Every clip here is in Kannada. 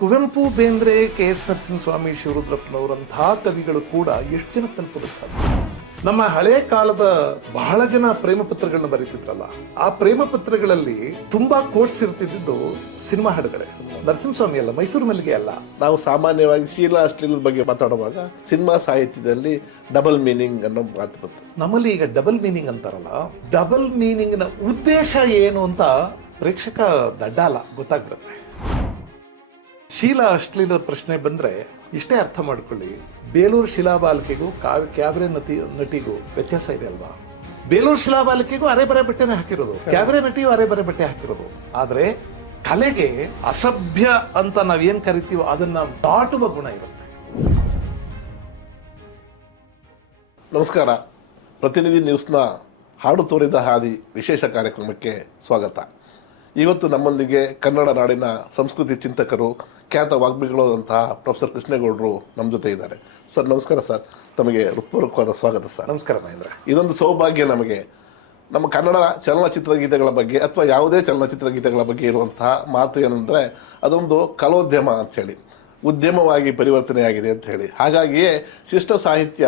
ಕುವೆಂಪು, ಬೇಂದ್ರೆ, ಕೆ.ಎಸ್. ನರಸಿಂಹಸ್ವಾಮಿ, ಶಿವರುದ್ರಪ್ಪನವರಂತಹ ಕವಿಗಳು ಕೂಡ ಎಷ್ಟು ಜನ ತಲುಪೋದಕ್ಕೆ ಸಾಧ್ಯ? ನಮ್ಮ ಹಳೆ ಕಾಲದ ಬಹಳ ಜನ ಪ್ರೇಮ ಪತ್ರಗಳನ್ನ ಬರೀತಿದ್ರಲ್ಲ, ಆ ಪ್ರೇಮ ಪತ್ರಗಳಲ್ಲಿ ತುಂಬಾ ಕೋಟ್ಸ್ ಇರ್ತಿದ್ದು ಸಿನಿಮಾ ಹಾಡುಗಳೇ. ನರಸಿಂಹಸ್ವಾಮಿ ಅಲ್ಲ, ಮೈಸೂರು ಮಲ್ಲಿಗೆ ಅಲ್ಲ. ನಾವು ಸಾಮಾನ್ಯವಾಗಿ ಶೀಲಾ ಅಶ್ಲೀಲದ ಬಗ್ಗೆ ಮಾತಾಡುವಾಗ ಸಿನಿಮಾ ಸಾಹಿತ್ಯದಲ್ಲಿ ಡಬಲ್ ಮೀನಿಂಗ್ ಅನ್ನೋ ಮಾತು ಬರ್ತದೆ. ನಮ್ಮಲ್ಲಿ ಈಗ ಡಬಲ್ ಮೀನಿಂಗ್ ಅಂತಾರಲ್ಲ, ಡಬಲ್ ಮೀನಿಂಗ್ ನ ಉದ್ದೇಶ ಏನು ಅಂತ ಪ್ರೇಕ್ಷಕ ದಡ್ಡ ಅಲ್ಲ, ಗೊತ್ತಾಗ್ಬಿಡುತ್ತೆ. ಶೀಲಾ ಅಶ್ಲೀಲದ ಪ್ರಶ್ನೆ ಬಂದ್ರೆ ಇಷ್ಟೇ ಅರ್ಥ ಮಾಡ್ಕೊಳ್ಳಿ, ಬೇಲೂರು ಶಿಲಾಬಾಲಿಕೆಗೂ ಕ್ಯಾಬ್ರೆ ನಟಿಗೂ ವ್ಯತ್ಯಾಸ ಇದೆ ಅಲ್ವಾ? ಬೇಲೂರು ಶಿಲಾಬಾಲಿಕೆಗೂ ಅರೆಬರೆ ಬಟ್ಟೆನೆ ಹಾಕಿರೋದು, ಕ್ಯಾಬ್ರೆ ನಟಿಯು ಅರೆಬರೆ ಬಟ್ಟೆ ಹಾಕಿರೋದು. ಆದ್ರೆ ಕಲೆಗೆ ಅಸಭ್ಯ ಅಂತ ನಾವೇನ್ ಕರಿತೀವೋ ಅದನ್ನ ದಾಟುವ ಗುಣ ಇರುತ್ತೆ. ನಮಸ್ಕಾರ. ಪ್ರತಿನಿಧಿ ನ್ಯೂಸ್ನ ಹಾಡು ತೋರಿದ ಹಾದಿ ವಿಶೇಷ ಕಾರ್ಯಕ್ರಮಕ್ಕೆ ಸ್ವಾಗತ. ಇವತ್ತು ನಮ್ಮೊಂದಿಗೆ ಕನ್ನಡ ನಾಡಿನ ಸಂಸ್ಕೃತಿ ಚಿಂತಕರು, ಖ್ಯಾತ ವಾಗ್ಮಿಗಳಾದಂತಹ ಪ್ರೊಫೆಸರ್ ಕೃಷ್ಣೇಗೌಡರು ನಮ್ಮ ಜೊತೆ ಇದ್ದಾರೆ. ಸರ್ ನಮಸ್ಕಾರ. ಸರ್ ತಮಗೆ ಹೃತ್ಪೂರ್ವಕವಾದ ಸ್ವಾಗತ. ಸರ್ ನಮಸ್ಕಾರ ಮಹೇಂದ್ರ. ಇದೊಂದು ಸೌಭಾಗ್ಯ ನಮಗೆ, ನಮ್ಮ ಕನ್ನಡ ಚಲನಚಿತ್ರ ಗೀತೆಗಳ ಬಗ್ಗೆ ಅಥವಾ ಯಾವುದೇ ಚಲನಚಿತ್ರ ಗೀತೆಗಳ ಬಗ್ಗೆ ಇರುವಂತಹ ಮಾತು ಏನಂದರೆ ಅದೊಂದು ಕಲೋದ್ಯಮ ಅಂಥೇಳಿ, ಉದ್ಯಮವಾಗಿ ಪರಿವರ್ತನೆಯಾಗಿದೆ ಅಂತ ಹೇಳಿ. ಹಾಗಾಗಿಯೇ ಶಿಷ್ಟ ಸಾಹಿತ್ಯ,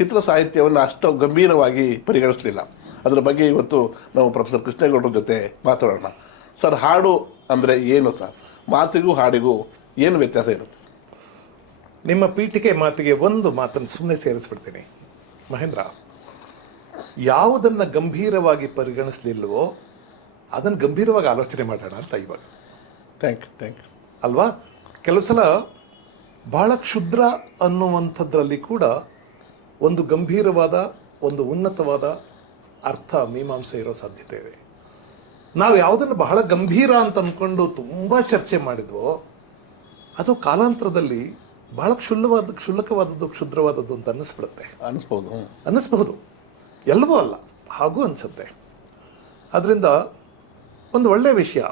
ಚಿತ್ರ ಸಾಹಿತ್ಯವನ್ನು ಅಷ್ಟು ಗಂಭೀರವಾಗಿ ಪರಿಗಣಿಸಲಿಲ್ಲ. ಅದರ ಬಗ್ಗೆ ಇವತ್ತು ನಾವು ಪ್ರೊಫೆಸರ್ ಕೃಷ್ಣೇಗೌಡರ ಜೊತೆ ಮಾತಾಡೋಣ. ಸರ್, ಹಾಡು ಅಂದರೆ ಏನು ಸರ್? ಮಾತಿಗೂ ಹಾಡಿಗೂ ಏನು ವ್ಯತ್ಯಾಸ ಇರುತ್ತೆ? ನಿಮ್ಮ ಪೀಠಿಕೆ ಮಾತಿಗೆ ಒಂದು ಮಾತನ್ನು ಸುಮ್ಮನೆ ಸೇರಿಸ್ಬಿಡ್ತೀನಿ ಮಹೇಂದ್ರ. ಯಾವುದನ್ನ ಗಂಭೀರವಾಗಿ ಪರಿಗಣಿಸಲಿಲ್ವೋ ಅದನ್ನು ಗಂಭೀರವಾಗಿ ಆಲೋಚನೆ ಮಾಡೋಣ ಅಂತ ಇವಾಗ. ಥ್ಯಾಂಕ್ ಯು ಅಲ್ವಾ? ಕೆಲವು ಸಲ ಬಹಳ ಕ್ಷುದ್ರ ಅನ್ನುವಂಥದ್ರಲ್ಲಿ ಕೂಡ ಒಂದು ಗಂಭೀರವಾದ, ಒಂದು ಉನ್ನತವಾದ ಅರ್ಥ, ಮೀಮಾಂಸೆ ಇರೋ ಸಾಧ್ಯತೆ ಇದೆ. ನಾವು ಯಾವುದನ್ನು ಬಹಳ ಗಂಭೀರ ಅಂತ ಅಂದ್ಕೊಂಡು ತುಂಬ ಚರ್ಚೆ ಮಾಡಿದ್ವೋ ಅದು ಕಾಲಾಂತರದಲ್ಲಿ ಬಹಳ ಕ್ಷುಲ್ಲಕವಾದದ್ದು, ಕ್ಷುದ್ರವಾದದ್ದು ಅಂತ ಅನ್ನಿಸ್ಬಹುದು. ಎಲ್ಲವೂ ಅಲ್ಲ, ಹಾಗೂ ಅನಿಸುತ್ತೆ. ಅದರಿಂದ ಒಂದು ಒಳ್ಳೆಯ ವಿಷಯ,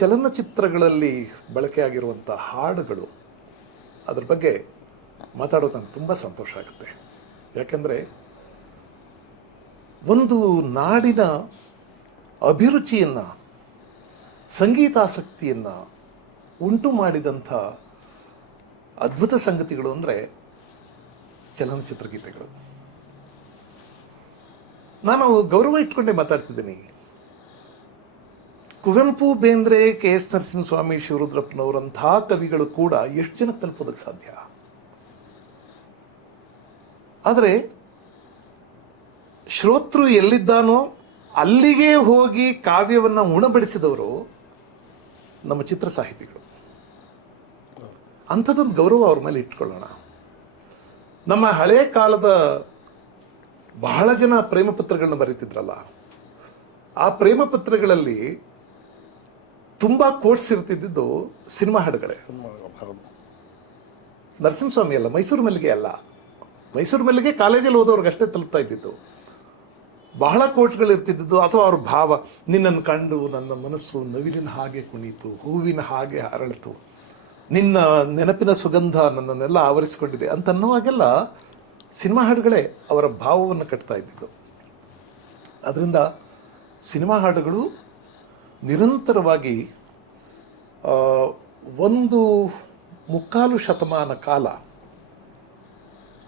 ಚಲನಚಿತ್ರಗಳಲ್ಲಿ ಬಳಕೆಯಾಗಿರುವಂಥ ಹಾಡುಗಳು, ಅದ್ರ ಬಗ್ಗೆ ಮಾತಾಡೋದು ನನಗೆ ತುಂಬ ಸಂತೋಷ ಆಗುತ್ತೆ. ಯಾಕೆಂದರೆ ಒಂದು ನಾಡಿನ ಅಭಿರುಚಿಯನ್ನು, ಸಂಗೀತಾಸಕ್ತಿಯನ್ನು ಉಂಟು ಮಾಡಿದಂಥ ಅದ್ಭುತ ಸಂಗತಿಗಳು ಅಂದರೆ ಚಲನಚಿತ್ರ ಗೀತೆಗಳು. ನಾನು ಗೌರವ ಇಟ್ಕೊಂಡೇ ಮಾತಾಡ್ತಿದ್ದೀನಿ. ಕುವೆಂಪು, ಬೇಂದ್ರೆ, ಕೆ.ಎಸ್. ನರಸಿಂಹಸ್ವಾಮಿ, ಶಿವರುದ್ರಪ್ಪನವರಂತಹ ಕವಿಗಳು ಕೂಡ ಎಷ್ಟು ಜನ ತಲುಪೋದಕ್ಕೆ ಸಾಧ್ಯ? ಆದರೆ ಶ್ರೋತೃ ಎಲ್ಲಿದ್ದಾನೋ ಅಲ್ಲಿಗೆ ಹೋಗಿ ಕಾವ್ಯವನ್ನು ಉಣಬಡಿಸಿದವರು ನಮ್ಮ ಚಿತ್ರ ಸಾಹಿತಿಗಳು. ಅಂಥದ್ದೊಂದು ಗೌರವ ಅವ್ರ ಮೇಲೆ ಇಟ್ಕೊಳ್ಳೋಣ. ನಮ್ಮ ಹಳೆ ಕಾಲದ ಬಹಳ ಜನ ಪ್ರೇಮ ಪತ್ರಗಳನ್ನ ಬರೀತಿದ್ರಲ್ಲ, ಆ ಪ್ರೇಮ ಪತ್ರಗಳಲ್ಲಿ ತುಂಬಾ ಕೋಟ್ಸ್ ಇರ್ತಿದ್ದು ಸಿನಿಮಾ ಹಾಡುಗಳೇ. ನರಸಿಂಹಸ್ವಾಮಿ ಅಲ್ಲ, ಮೈಸೂರು ಮಲ್ಲಿಗೆ ಅಲ್ಲ. ಮೈಸೂರು ಮಲ್ಲಿಗೆ ಕಾಲೇಜಲ್ಲಿ ಓದೋರ್ಗಷ್ಟೇ ತಲುಪ್ತಾ ಇದ್ದಿದ್ದು. ಬಹಳ ಕೋಟ್ಗಳು ಇರ್ತಿದ್ದು, ಅಥವಾ ಅವ್ರ ಭಾವ, ನಿನ್ನನ್ನು ಕಂಡು ನನ್ನ ಮನಸ್ಸು ನವಿಲಿನ ಹಾಗೆ ಕುಣಿತು, ಹೂವಿನ ಹಾಗೆ ಅರಳಿತು, ನಿನ್ನ ನೆನಪಿನ ಸುಗಂಧ ನನ್ನನ್ನೆಲ್ಲ ಆವರಿಸಿಕೊಂಡಿದೆ ಅಂತನ್ನುವಾಗೆಲ್ಲ ಸಿನಿಮಾ ಹಾಡುಗಳೇ ಅವರ ಭಾವವನ್ನು ಕಟ್ತಾ ಇದ್ದಿದ್ದು. ಅದರಿಂದ ಸಿನಿಮಾ ಹಾಡುಗಳು ನಿರಂತರವಾಗಿ ಒಂದು ಮುಕ್ಕಾಲು ಶತಮಾನ ಕಾಲ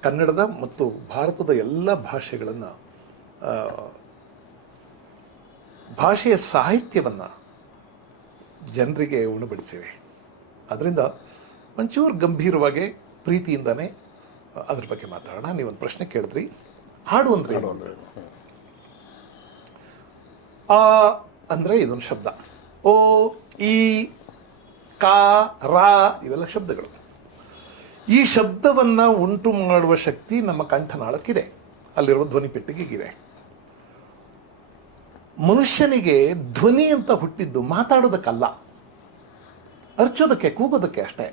ಕನ್ನಡದ ಮತ್ತು ಭಾರತದ ಎಲ್ಲ ಭಾಷೆಗಳನ್ನು, ಭಾಷೆಯ ಸಾಹಿತ್ಯವನ್ನು ಜನರಿಗೆ ಉಣಬಡಿಸಿವೆ. ಅದರಿಂದ ಒಂಚೂರು ಗಂಭೀರವಾಗಿ, ಪ್ರೀತಿಯಿಂದಾನೇ ಅದ್ರ ಬಗ್ಗೆ ಮಾತಾಡೋಣ. ನೀವೊಂದು ಪ್ರಶ್ನೆ ಕೇಳಿದ್ರಿ, ಹಾಡು ಅಂದರೆ ಆ ಅಂದರೆ ಇದೊಂದು ಶಬ್ದ. ಓ, ಈ, ಕಾ, ರಾ ಇವೆಲ್ಲ ಶಬ್ದಗಳು. ಈ ಶಬ್ದವನ್ನು ಉಂಟು ಮಾಡುವ ಶಕ್ತಿ ನಮ್ಮ ಕಂಠನಾಳಕ್ಕಿದೆ, ಅಲ್ಲಿರುವ ಧ್ವನಿ ಪೆಟ್ಟಿಗೆಗಿದೆ. ಮನುಷ್ಯನಿಗೆ ಧ್ವನಿ ಅಂತ ಹುಟ್ಟಿದ್ದು ಮಾತಾಡೋದಕ್ಕಲ್ಲ, ಅರ್ಚೋದಕ್ಕೆ, ಕೂಗೋದಕ್ಕೆ ಅಷ್ಟೇ.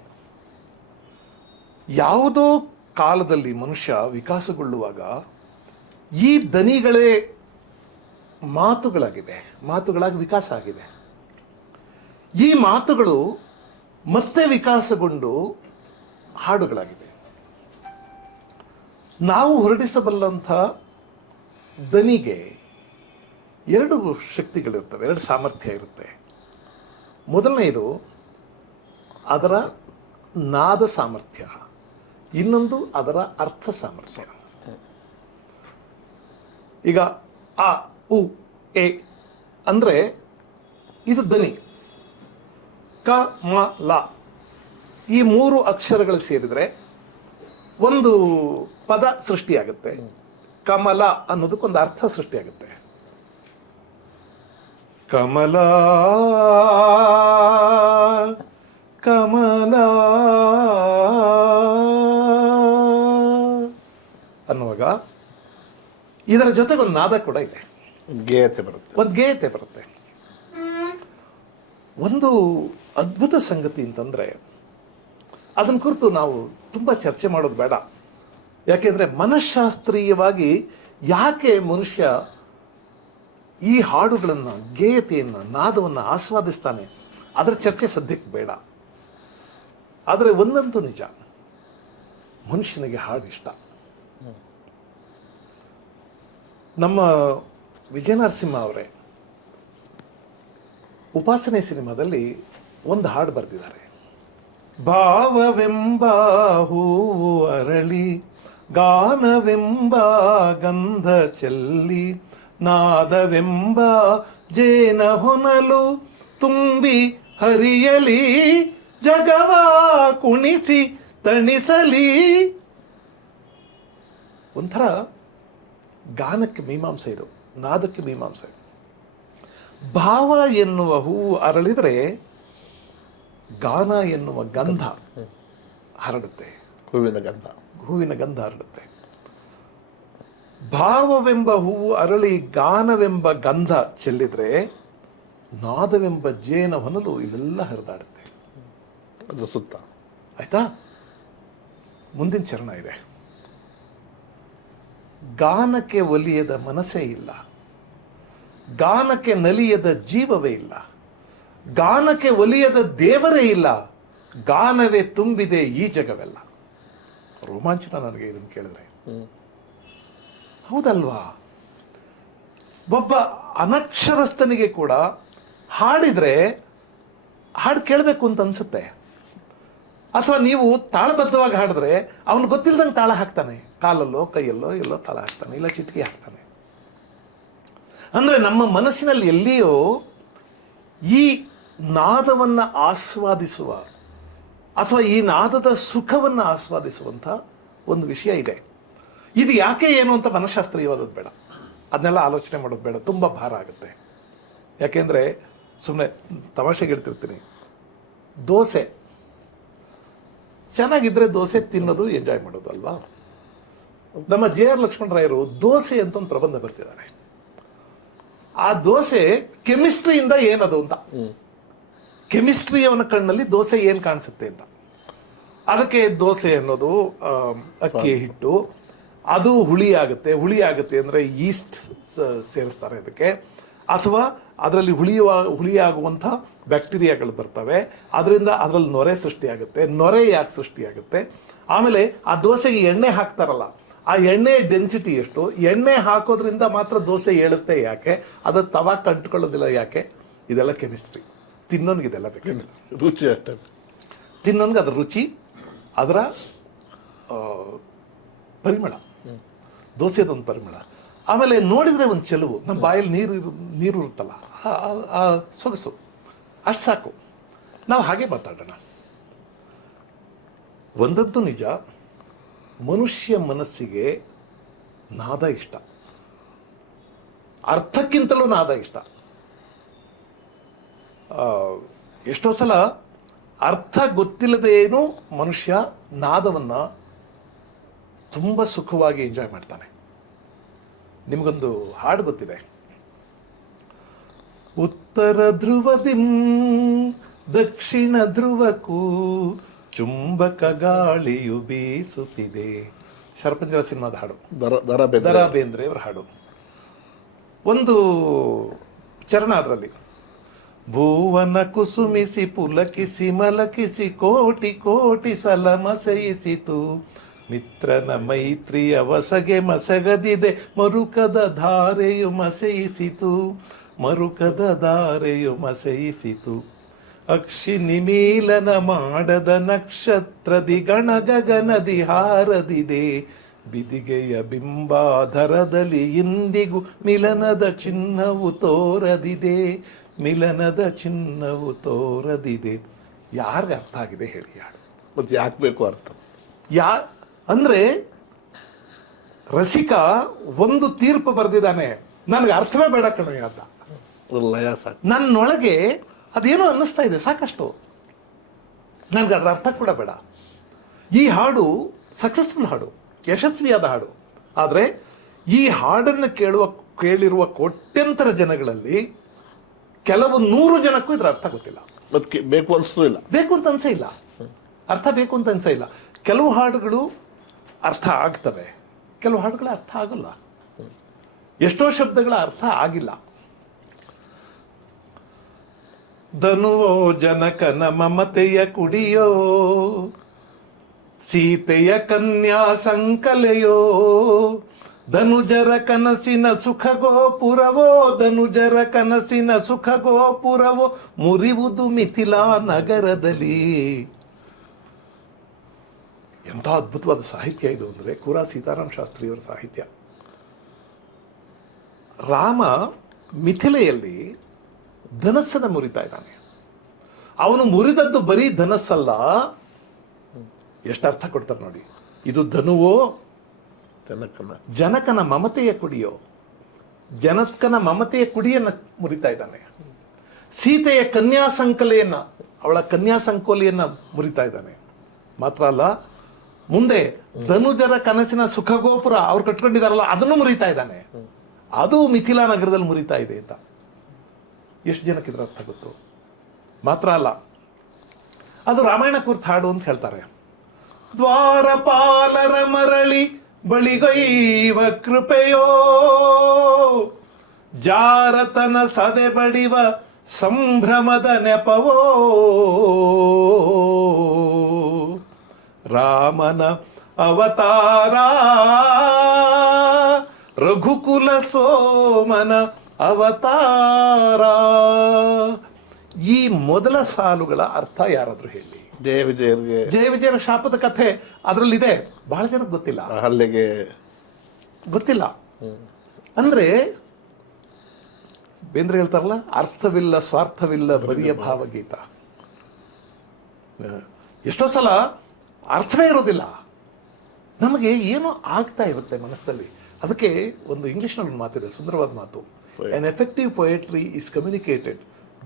ಯಾವುದೋ ಕಾಲದಲ್ಲಿ ಮನುಷ್ಯ ವಿಕಾಸಗೊಳ್ಳುವಾಗ ಈ ದನಿಗಳೇ ಮಾತುಗಳಾಗಿವೆ, ಮಾತುಗಳಾಗಿ ವಿಕಾಸ ಆಗಿದೆ. ಈ ಮಾತುಗಳು ಮತ್ತೆ ವಿಕಾಸಗೊಂಡು ಹಾಡುಗಳಾಗಿವೆ. ನಾವು ಹೊರಡಿಸಬಲ್ಲಂಥ ದನಿಗೆ ಎರಡು ಶಕ್ತಿಗಳಿರ್ತವೆ, ಎರಡು ಸಾಮರ್ಥ್ಯ ಇರುತ್ತೆ. ಮೊದಲನೆಯದು ಅದರ ನಾದ ಸಾಮರ್ಥ್ಯ, ಇನ್ನೊಂದು ಅದರ ಅರ್ಥ ಸಾಮರ್ಥ್ಯ. ಈಗ ಅ ಉ ಎ ಅಂದರೆ ಇದು ಧ್ವನಿ. ಕ ಮ ಲ ಈ 3 ಅಕ್ಷರಗಳು ಸೇರಿದರೆ ಒಂದು ಪದ ಸೃಷ್ಟಿಯಾಗುತ್ತೆ. ಕಮಲ ಅನ್ನೋದಕ್ಕೊಂದು ಅರ್ಥ ಸೃಷ್ಟಿಯಾಗುತ್ತೆ. ಕಮಲ ಕಮಲ ಅನ್ನುವಾಗ ಇದರ ಜೊತೆಗೆ ಒಂದು ನಾದ ಕೂಡ ಇದೆ, ಗೇಯತೆ ಬರುತ್ತೆ, ಒಂದು ಗೇಯತೆ ಬರುತ್ತೆ. ಒಂದು ಅದ್ಭುತ ಸಂಗತಿ ಅಂತಂದ್ರೆ ಅದನ್ನ ಕುರಿತು ನಾವು ತುಂಬಾ ಚರ್ಚೆ ಮಾಡೋದು ಬೇಡ. ಯಾಕೆಂದ್ರೆ ಮನಃಶಾಸ್ತ್ರೀಯವಾಗಿ ಯಾಕೆ ಮನುಷ್ಯ ಈ ಹಾಡುಗಳನ್ನ, ಗೇಯತೆಯನ್ನ, ನಾದವನ್ನ ಆಸ್ವಾದಿಸ್ತಾನೆ, ಅದರ ಚರ್ಚೆ ಸದ್ಯಕ್ಕೆ ಬೇಡ. ಆದರೆ ಒಂದಂತೂ ನಿಜ, ಮನುಷ್ಯನಿಗೆ ಹಾಡು ಇಷ್ಟ. ನಮ್ಮ ವಿಜಯ ನರಸಿಂಹ ಅವರೇ ಉಪಾಸನೆ ಸಿನಿಮಾದಲ್ಲಿ ಒಂದು ಹಾಡು ಬರೆದಿದ್ದಾರೆ. ಭಾವವೆಂಬ ಹೂವು ಅರಳಿ, ಗಾನವೆಂಬ ಗಂಧ ಚೆಲ್ಲಿ, ನಾದವೆಂಬ ಜೇನ ಹೊನಲು ತುಂಬಿ ಹರಿಯಲಿ, ಜಗವ ಕುಣಿಸಿ ತಣಿಸಲಿ. ಒಂಥರ ಗಾನಕ್ಕೆ ಮೀಮಾಂಸೆ ಇದು, ನಾದಕ್ಕೆ ಮೀಮಾಂಸೆ. ಭಾವ ಎನ್ನುವ ಹೂವು ಅರಳಿದ್ರೆ ಗಾನ ಎನ್ನುವ ಗಂಧ ಹರಡುತ್ತೆ, ಹೂವಿನ ಗಂಧ ಹರಡುತ್ತೆ. ಭಾವವೆಂಬ ಹೂವು ಅರಳಿ ಗಾನವೆಂಬ ಗಂಧ ಚೆಲ್ಲಿದ್ರೆ ನಾದವೆಂಬ ಜೇನ ಹೊನಲು ಇಲ್ಲೆಲ್ಲ ಹರಿದಾಡುತ್ತೆ ಅದು ಸುತ್ತ. ಆಯ್ತಾ? ಮುಂದಿನ ಚರಣ ಇದೆ. ಗಾನಕ್ಕೆ ಒಲಿಯದ ಮನಸ್ಸೇ ಇಲ್ಲ, ಗಾನಕ್ಕೆ ನಲಿಯದ ಜೀವವೇ ಇಲ್ಲ, ಗಾನಕ್ಕೆ ಒಲಿಯದ ದೇವರೇ ಇಲ್ಲ, ಗಾನವೇ ತುಂಬಿದೆ ಈ ಜಗವೆಲ್ಲ. ರೋಮಾಂಚನ ನನಗೆ ಇದನ್ನು ಕೇಳಿದ್ರೆ. ಹೌದಲ್ವಾ? ಒಬ್ಬ ಅನಕ್ಷರಸ್ಥನಿಗೆ ಕೂಡ ಹಾಡಿದ್ರೆ ಹಾಡು ಕೇಳಬೇಕು ಅಂತ ಅನ್ಸುತ್ತೆ. ಅಥವಾ ನೀವು ತಾಳಬದ್ಧವಾಗಿ ಹಾಡಿದ್ರೆ ಅವನು ಗೊತ್ತಿಲ್ದಂಗೆ ತಾಳ ಹಾಕ್ತಾನೆ, ಕಾಲಲ್ಲೋ ಕೈಯಲ್ಲೋ ಎಲ್ಲೋ ತಾಳ ಹಾಕ್ತಾನೆ, ಇಲ್ಲ ಚಿಟಿಕೆ ಹಾಕ್ತಾನೆ. ಅಂದ್ರೆ ನಮ್ಮ ಮನಸ್ಸಿನಲ್ಲಿ ಎಲ್ಲಿಯೋ ಈ ನಾದವನ್ನ ಆಸ್ವಾದಿಸುವ ಅಥವಾ ಈ ನಾದದ ಸುಖವನ್ನ ಆಸ್ವಾದಿಸುವಂತ ಒಂದು ವಿಷಯ ಇದೆ. ಇದು ಯಾಕೆ ಏನು ಅಂತ ಮನಃಶಾಸ್ತ್ರೀಯವಾದದ್ದು ಬೇಡ, ಅದನ್ನೆಲ್ಲ ಆಲೋಚನೆ ಮಾಡೋದು ಬೇಡ, ತುಂಬ ಭಾರ ಆಗುತ್ತೆ. ಯಾಕೆಂದ್ರೆ ಸುಮ್ಮನೆ ತಮಾಷೆಗೆ ಹೇಳ್ತಿರ್ತೀನಿ, ದೋಸೆ ಚೆನ್ನಾಗಿದ್ರೆ ದೋಸೆ ತಿನ್ನೋದು ಎಂಜಾಯ್ ಮಾಡೋದು ಅಲ್ವಾ? ನಮ್ಮ JR ಲಕ್ಷ್ಮಣರಾಯರು ದೋಸೆ ಅಂತ ಒಂದು ಪ್ರಬಂಧ ಬರ್ತಿದ್ದಾರೆ. ಆ ದೋಸೆ ಕೆಮಿಸ್ಟ್ರಿಯಿಂದ ಏನದು ಅಂತ, ಕೆಮಿಸ್ಟ್ರಿಯವನ ಕಣ್ಣಲ್ಲಿ ದೋಸೆ ಏನ್ ಕಾಣಿಸುತ್ತೆ ಅಂತ. ಅದಕ್ಕೆ ದೋಸೆ ಅನ್ನೋದು ಅಕ್ಕಿ ಹಿಟ್ಟು, ಅದು ಹುಳಿ ಆಗುತ್ತೆ ಅಂದ್ರೆ ಈಸ್ಟ್ ಸೇರಿಸ್ತಾರೆ ಅದಕ್ಕೆ, ಅಥವಾ ಅದರಲ್ಲಿ ಹುಳಿಯಾಗುವಂಥ ಬ್ಯಾಕ್ಟೀರಿಯಾಗಳು ಬರ್ತವೆ, ಅದರಿಂದ ಅದರಲ್ಲಿ ನೊರೆ ಸೃಷ್ಟಿಯಾಗುತ್ತೆ. ನೊರೆ ಯಾಕೆ ಸೃಷ್ಟಿಯಾಗುತ್ತೆ? ಆಮೇಲೆ ಆ ದೋಸೆಗೆ ಎಣ್ಣೆ ಹಾಕ್ತಾರಲ್ಲ, ಆ ಎಣ್ಣೆ ಡೆನ್ಸಿಟಿ ಎಷ್ಟು, ಎಣ್ಣೆ ಹಾಕೋದ್ರಿಂದ ಮಾತ್ರ ದೋಸೆ ಏಳುತ್ತೆ ಯಾಕೆ, ಅದು ತವಾ ಕಂಟ್ಕೊಳ್ಳೋದಿಲ್ಲ ಯಾಕೆ? ಇದೆಲ್ಲ ಕೆಮಿಸ್ಟ್ರಿ. ತಿನ್ನೋನ್ಗೆ ಇದೆಲ್ಲ ಬೇಕಾಗಿಲ್ಲ, ರುಚಿ ಅಷ್ಟೇ. ತಿನ್ನೋನ್ಗೆ ಅದರ ರುಚಿ, ಅದರ ಪರಿಮಳ, ದೋಸೆದೊಂದು ಪರಿಮಳ, ಆಮೇಲೆ ನೋಡಿದ್ರೆ ಒಂದು ಚೆಲುವು, ನಮ್ಮ ಬಾಯಲ್ಲಿ ನೀರು ಇರುತ್ತಲ್ಲ, ಆ ಸೊಗಸು, ಅಷ್ಟು ಸಾಕು. ನಾವು ಹಾಗೆ ಮಾತಾಡೋಣ. ಒಂದಂತೂ ನಿಜ, ಮನುಷ್ಯ ಮನಸ್ಸಿಗೆ ನಾದ ಇಷ್ಟ, ಅರ್ಥಕ್ಕಿಂತಲೂ ನಾದ ಇಷ್ಟ. ಎಷ್ಟೋ ಸಲ ಅರ್ಥ ಗೊತ್ತಿಲ್ಲದೇನು ಮನುಷ್ಯ ನಾದವನ್ನ ತುಂಬ ಸುಖವಾಗಿ ಎಂಜಾಯ್ ಮಾಡ್ತಾನೆ. ನಿಮಗೊಂದು ಹಾಡು ಗೊತ್ತಿದೆ, ಉತ್ತರ ಧ್ರುವದಿಂ ದಕ್ಷಿಣ ಧ್ರುವಕ್ಕೂ ಚುಂಬಕ ಗಾಳಿಯು ಬೀಸುತ್ತಿದೆ. ಶರಪಂಜರ ಸಿನಿಮಾದ ಹಾಡು, ದರಾ ಬೇಂದ್ರೆ ಅವರ ಹಾಡು. ಒಂದು ಚರಣ ಅದರಲ್ಲಿ, ಭುವನ ಕುಸುಮಿಸಿ ಪುಲಕಿಸಿ ಮಲಕಿಸಿ ಕೋಟಿ ಕೋಟಿ ಸಲ ಮಸಯಿಸಿತು, ಮಿತ್ರನ ಮೈತ್ರಿಯ ವಸಗೆ ಮಸಗದಿದೆ, ಮರುಕದ ಧಾರೆಯು ಮಸೆಯಿಸಿತು, ಮರುಕದ ಧಾರೆಯು ಮಸೆಯಿಸಿತು. ಅಕ್ಷಿ ನಿಮೀಲನ ಮಾಡದ ನಕ್ಷತ್ರದಿ ಗಣ ಗಗನದಿ ಹಾರದಿದೆ ಬಿದಿಗೆಯ ಬಿಂಬಾಧರದಲ್ಲಿ ಇಂದಿಗೂ ಮಿಲನದ ಚಿಹ್ನವು ತೋರದಿದೆ ಮಿಲನದ ಚಿಹ್ನವು ತೋರದಿದೆ. ಯಾರಿಗೆ ಅರ್ಥ ಆಗಿದೆ ಹೇಳಿ ಹಾಡು? ಮತ್ತೆ ಯಾಕೆ ಬೇಕು ಅರ್ಥ? ಅಂದ್ರೆ ರಸಿಕ ಒಂದು ತೀರ್ಪು ಬರೆದಿದ್ದಾನೆ, ನನಗೆ ಅರ್ಥವೇ ಬೇಡ ಕಣೆ ಅಂತ. ಲಯ ಸಾಕು. ನನ್ನೊಳಗೆ ಅದೇನೋ ಅನ್ನಿಸ್ತಾ ಇದೆ, ಸಾಕಷ್ಟು, ನನಗೆ ಅದರ ಅರ್ಥ ಕೂಡ ಬೇಡ. ಈ ಹಾಡು ಸಕ್ಸಸ್ಫುಲ್ ಹಾಡು, ಯಶಸ್ವಿಯಾದ ಹಾಡು. ಆದರೆ ಈ ಹಾಡನ್ನು ಕೇಳಿರುವ ಕೋಟ್ಯಂತರ ಜನಗಳಲ್ಲಿ ಕೆಲವು 100 ಜನಕ್ಕೂ ಇದರ ಅರ್ಥ ಗೊತ್ತಿಲ್ಲ. ಮತ್ತೆ ಬೇಕು ಅನ್ಸೂ ಇಲ್ಲ, ಬೇಕು ಅಂತ ಅನ್ಸೇ ಇಲ್ಲ, ಅರ್ಥ ಬೇಕು ಅಂತ ಅನ್ಸೇ ಇಲ್ಲ. ಕೆಲವು ಹಾಡುಗಳು ಅರ್ಥ ಆಗ್ತವೆ, ಕೆಲವು ಹಾಡುಗಳ ಅರ್ಥ ಆಗಲ್ಲ. ಎಷ್ಟೋ ಶಬ್ದಗಳ ಅರ್ಥ ಆಗಿಲ್ಲ. ಧನುವೋ ಜನಕನ ಮಮತೆಯ ಕುಡಿಯೋ ಸೀತೆಯ ಕನ್ಯಾ ಸಂಕಲೆಯೋ ಧನುಜರ ಕನಸಿನ ಸುಖ ಗೋಪುರವೋ ಧನುಜರ ಕನಸಿನ ಸುಖ ಗೋಪುರವೋ ಮುರಿವುದು ಮಿಥಿಲಾ ನಗರದಲ್ಲಿ. ಎಂಥ ಅದ್ಭುತವಾದ ಸಾಹಿತ್ಯ ಇದು ಅಂದರೆ ಕುರಾ ಸೀತಾರಾಮ ಶಾಸ್ತ್ರಿಯವರ ಸಾಹಿತ್ಯ. ರಾಮ ಮಿಥಿಲೆಯಲ್ಲಿ ಧನಸ್ಸನ್ನು ಮುರಿತಾ ಇದ್ದಾನೆ. ಅವನು ಮುರಿದದ್ದು ಬರೀ ಧನಸ್ಸಲ್ಲ, ಎಷ್ಟು ಅರ್ಥ ಕೊಡ್ತಾರೆ ನೋಡಿ. ಇದು ಧನುವೋ ಜನಕನ ಮಮತೆಯ ಕುಡಿಯೋ, ಜನಕನ ಮಮತೆಯ ಕುಡಿಯನ್ನ ಮುರಿತಾ ಇದ್ದಾನೆ. ಸೀತೆಯ ಕನ್ಯಾ ಸಂಕಲೆಯನ್ನ, ಅವಳ ಕನ್ಯಾ ಸಂಕೋಲೆಯನ್ನ ಮುರಿತಾ ಇದ್ದಾನೆ. ಮಾತ್ರ ಅಲ್ಲ, ಮುಂದೆ ಧನುಜರ ಕನಸಿನ ಸುಖಗೋಪುರ ಅವ್ರು ಕಟ್ಕೊಂಡಿದಾರಲ್ಲ ಅದನ್ನು ಮುರಿತಾ ಇದ್ದಾನೆ. ಅದು ಮಿಥಿಲಾ ನಗರದಲ್ಲಿ ಮುರಿತಾ ಇದೆ ಅಂತ ಎಷ್ಟು ಜನಕ್ಕೆ ಇದ್ರ ಅರ್ಥ ಗೊತ್ತು? ಮಾತ್ರ ಅಲ್ಲ, ಅದು ರಾಮಾಯಣ ಕುರಿತ ಹಾಡು ಅಂತ ಹೇಳ್ತಾರೆ. ದ್ವಾರಪಾಲರ ಮರಳಿ ಬಳಿಗೈವ ಕೃಪೆಯೋ ಜಾರತನ ಸದೆ ಬಡಿವ ಸಂಭ್ರಮದ ನೆಪವೋ ರಾಮನ ಅವತಾರ ರಘುಕುಲ ಸೋಮನ ಅವತಾರ. ಈ ಮೊದಲ ಸಾಲುಗಳ ಅರ್ಥ ಯಾರಾದ್ರೂ ಹೇಳಿ? ಜಯ ವಿಜಯನ ಶಾಪದ ಕಥೆ ಅದರಲ್ಲಿದೆ, ಬಹಳ ಜನಕ್ಕೆ ಗೊತ್ತಿಲ್ಲ, ಹಲ್ಲೆಗೆ ಗೊತ್ತಿಲ್ಲ. ಅಂದ್ರೆ ಬೇಂದ್ರೆ ಹೇಳ್ತಾರಲ್ಲ, ಅರ್ಥವಿಲ್ಲ ಸ್ವಾರ್ಥವಿಲ್ಲ ಬರಿಯ ಭಾವಗೀತ. ಎಷ್ಟೋ ಸಲ ಅರ್ಥವೇ ಇರೋದಿಲ್ಲ, ನಮಗೆ ಏನೋ ಆಗ್ತಾ ಇರುತ್ತೆ ಮನಸ್ಸಲ್ಲಿ. ಅದಕ್ಕೆ ಒಂದು ಇಂಗ್ಲಿಷ್ನಲ್ಲಿ ಒಂದು ಮಾತಿದೆ, ಸುಂದರವಾದ ಮಾತು, an effective poetry is communicated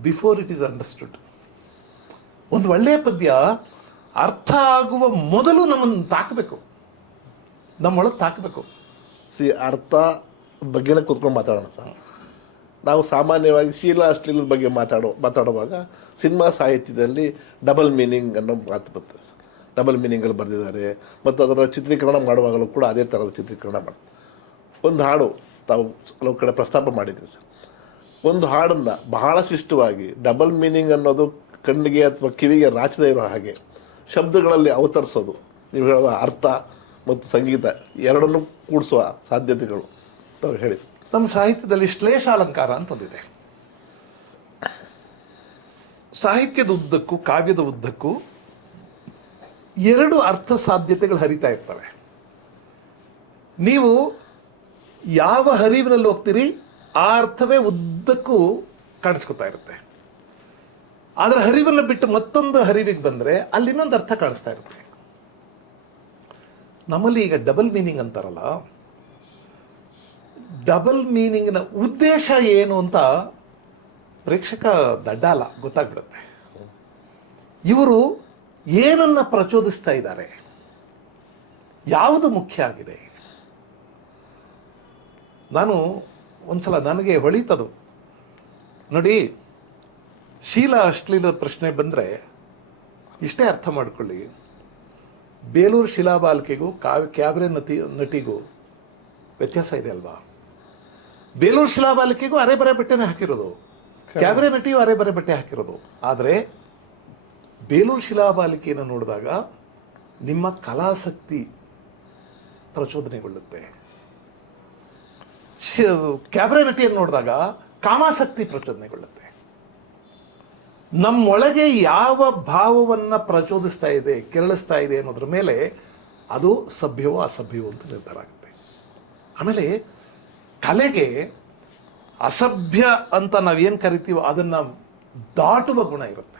before it is understood. ಒಂದು ಒಳ್ಳೆಯ ಪದ್ಯ ಅರ್ಥ ಆಗುವ ಮೊದಲು ನಮ್ಮನ್ನು ತಾಕಬೇಕು, ನಮ್ಮೊಳಗೆ ತಾಕಬೇಕು. ಅರ್ಥ ಬಗ್ಗೆನೇ ಕೂತ್ಕೊಂಡು ಮಾತಾಡೋಣ ಸರ್. ನಾವು ಸಾಮಾನ್ಯವಾಗಿ ಶೀಲಾ ಅಶ್ಲೀಲದ ಬಗ್ಗೆ ಮಾತಾಡುವಾಗ ಸಿನಿಮಾ ಸಾಹಿತ್ಯದಲ್ಲಿ ಡಬಲ್ ಮೀನಿಂಗ್ ಅನ್ನೋ ಮಾತು ಬರ್ತದೆ ಸರ್. ಡಬಲ್ ಮೀನಿಂಗಲ್ಲಿ ಬರೆದಿದ್ದಾರೆ, ಮತ್ತು ಅದರ ಚಿತ್ರೀಕರಣ ಮಾಡುವಾಗಲೂ ಕೂಡ ಅದೇ ಥರದ ಚಿತ್ರೀಕರಣ ಮಾಡಿ. ಒಂದು ಹಾಡು ತಾವು ಕೆಲವು ಕಡೆ ಪ್ರಸ್ತಾಪ ಮಾಡಿದ್ರಿ ಸರ್. ಒಂದು ಹಾಡನ್ನು ಬಹಳ ಶಿಷ್ಟವಾಗಿ ಡಬಲ್ ಮೀನಿಂಗ್ ಅನ್ನೋದು ಕಣ್ಣಿಗೆ ಅಥವಾ ಕಿವಿಗೆ ರಾಚದೇ ಇರೋ ಹಾಗೆ ಶಬ್ದಗಳಲ್ಲಿ ಅವತರಿಸೋದು, ನೀವು ಹೇಳುವ ಅರ್ಥ ಮತ್ತು ಸಂಗೀತ ಎರಡನ್ನೂ ಕೂಡಿಸುವ ಸಾಧ್ಯತೆಗಳು ತಾವು ಹೇಳಿ. ನಮ್ಮ ಸಾಹಿತ್ಯದಲ್ಲಿ ಶ್ಲೇಷಾಲಂಕಾರ ಅಂತಂದಿದೆ. ಸಾಹಿತ್ಯದ ಉದ್ದಕ್ಕೂ ಕಾವ್ಯದ ಉದ್ದಕ್ಕೂ ಎರಡು ಅರ್ಥ ಸಾಧ್ಯತೆಗಳು ಹರಿತಾ ಇರ್ತವೆ. ನೀವು ಯಾವ ಹರಿವಿನಲ್ಲಿ ಹೋಗ್ತೀರಿ ಆ ಅರ್ಥವೇ ಉದ್ದಕ್ಕೂ ಕಾಣಿಸ್ಕೊತಾ ಇರುತ್ತೆ. ಆದರೆ ಹರಿವನ್ನು ಬಿಟ್ಟು ಮತ್ತೊಂದು ಹರಿವಿಗೆ ಬಂದರೆ ಅಲ್ಲಿ ಇನ್ನೊಂದು ಅರ್ಥ ಕಾಣಿಸ್ತಾ ಇರುತ್ತೆ. ನಮ್ಮಲ್ಲಿ ಈಗ ಡಬಲ್ ಮೀನಿಂಗ್ ಅಂತಾರಲ್ಲ, ಡಬಲ್ ಮೀನಿಂಗ್ನ ಉದ್ದೇಶ ಏನು ಅಂತ ಪ್ರೇಕ್ಷಕ ದಡ್ಡ ಅಲ್ಲ, ಗೊತ್ತಾಗ್ಬಿಡುತ್ತೆ. ಇವರು ಏನನ್ನ ಪ್ರಚೋದಿಸ್ತಾ ಇದ್ದಾರೆ, ಯಾವುದು ಮುಖ್ಯ ಆಗಿದೆ. ನಾನು ಒಂದ್ಸಲ ನನಗೆ ಹೊಳಿತದು ನೋಡಿ, ಶೀಲಾ ಅಶ್ಲೀಲದ ಪ್ರಶ್ನೆ ಬಂದರೆ ಇಷ್ಟೇ ಅರ್ಥ ಮಾಡ್ಕೊಳ್ಳಿ, ಬೇಲೂರು ಶಿಲಾಬಾಲಿಕೆಗೂ ಕ್ಯಾಬ್ರೆ ನಟಿಗೂ ವ್ಯತ್ಯಾಸ ಇದೆ ಅಲ್ವಾ? ಬೇಲೂರು ಶಿಲಾಬಾಲಿಕೆಗೂ ಅರೆ ಬರೆ ಬಟ್ಟೆನೇ ಹಾಕಿರೋದು, ಕ್ಯಾಬ್ರೆ ನಟಿಯು ಅರೆ ಬರೆ ಬಟ್ಟೆ ಹಾಕಿರೋದು. ಆದರೆ ಬೇಲೂರು ಶಿಲಾಬಾಲಿಕೆಯನ್ನು ನೋಡಿದಾಗ ನಿಮ್ಮ ಕಲಾಸಕ್ತಿ ಪ್ರಚೋದನೆಗೊಳ್ಳುತ್ತೆ, ಕ್ಯಾಬ್ರೆ ನಟಿಯನ್ನು ನೋಡಿದಾಗ ಕಾಮಾಸಕ್ತಿ ಪ್ರಚೋದನೆಗೊಳ್ಳುತ್ತೆ. ನಮ್ಮೊಳಗೆ ಯಾವ ಭಾವವನ್ನ ಪ್ರಚೋದಿಸ್ತಾ ಇದೆ, ಕೆರಳಿಸ್ತಾ ಇದೆ ಅನ್ನೋದ್ರ ಮೇಲೆ ಅದು ಸಭ್ಯವೋ ಅಸಭ್ಯವೋ ಅಂತ ನಿರ್ಧಾರ ಆಗುತ್ತೆ. ಆಮೇಲೆ ಕಲೆಗೆ ಅಸಭ್ಯ ಅಂತ ನಾವೇನು ಕರಿತೀವೋ ಅದನ್ನ ದಾಟುವ ಗುಣ ಇರುತ್ತೆ.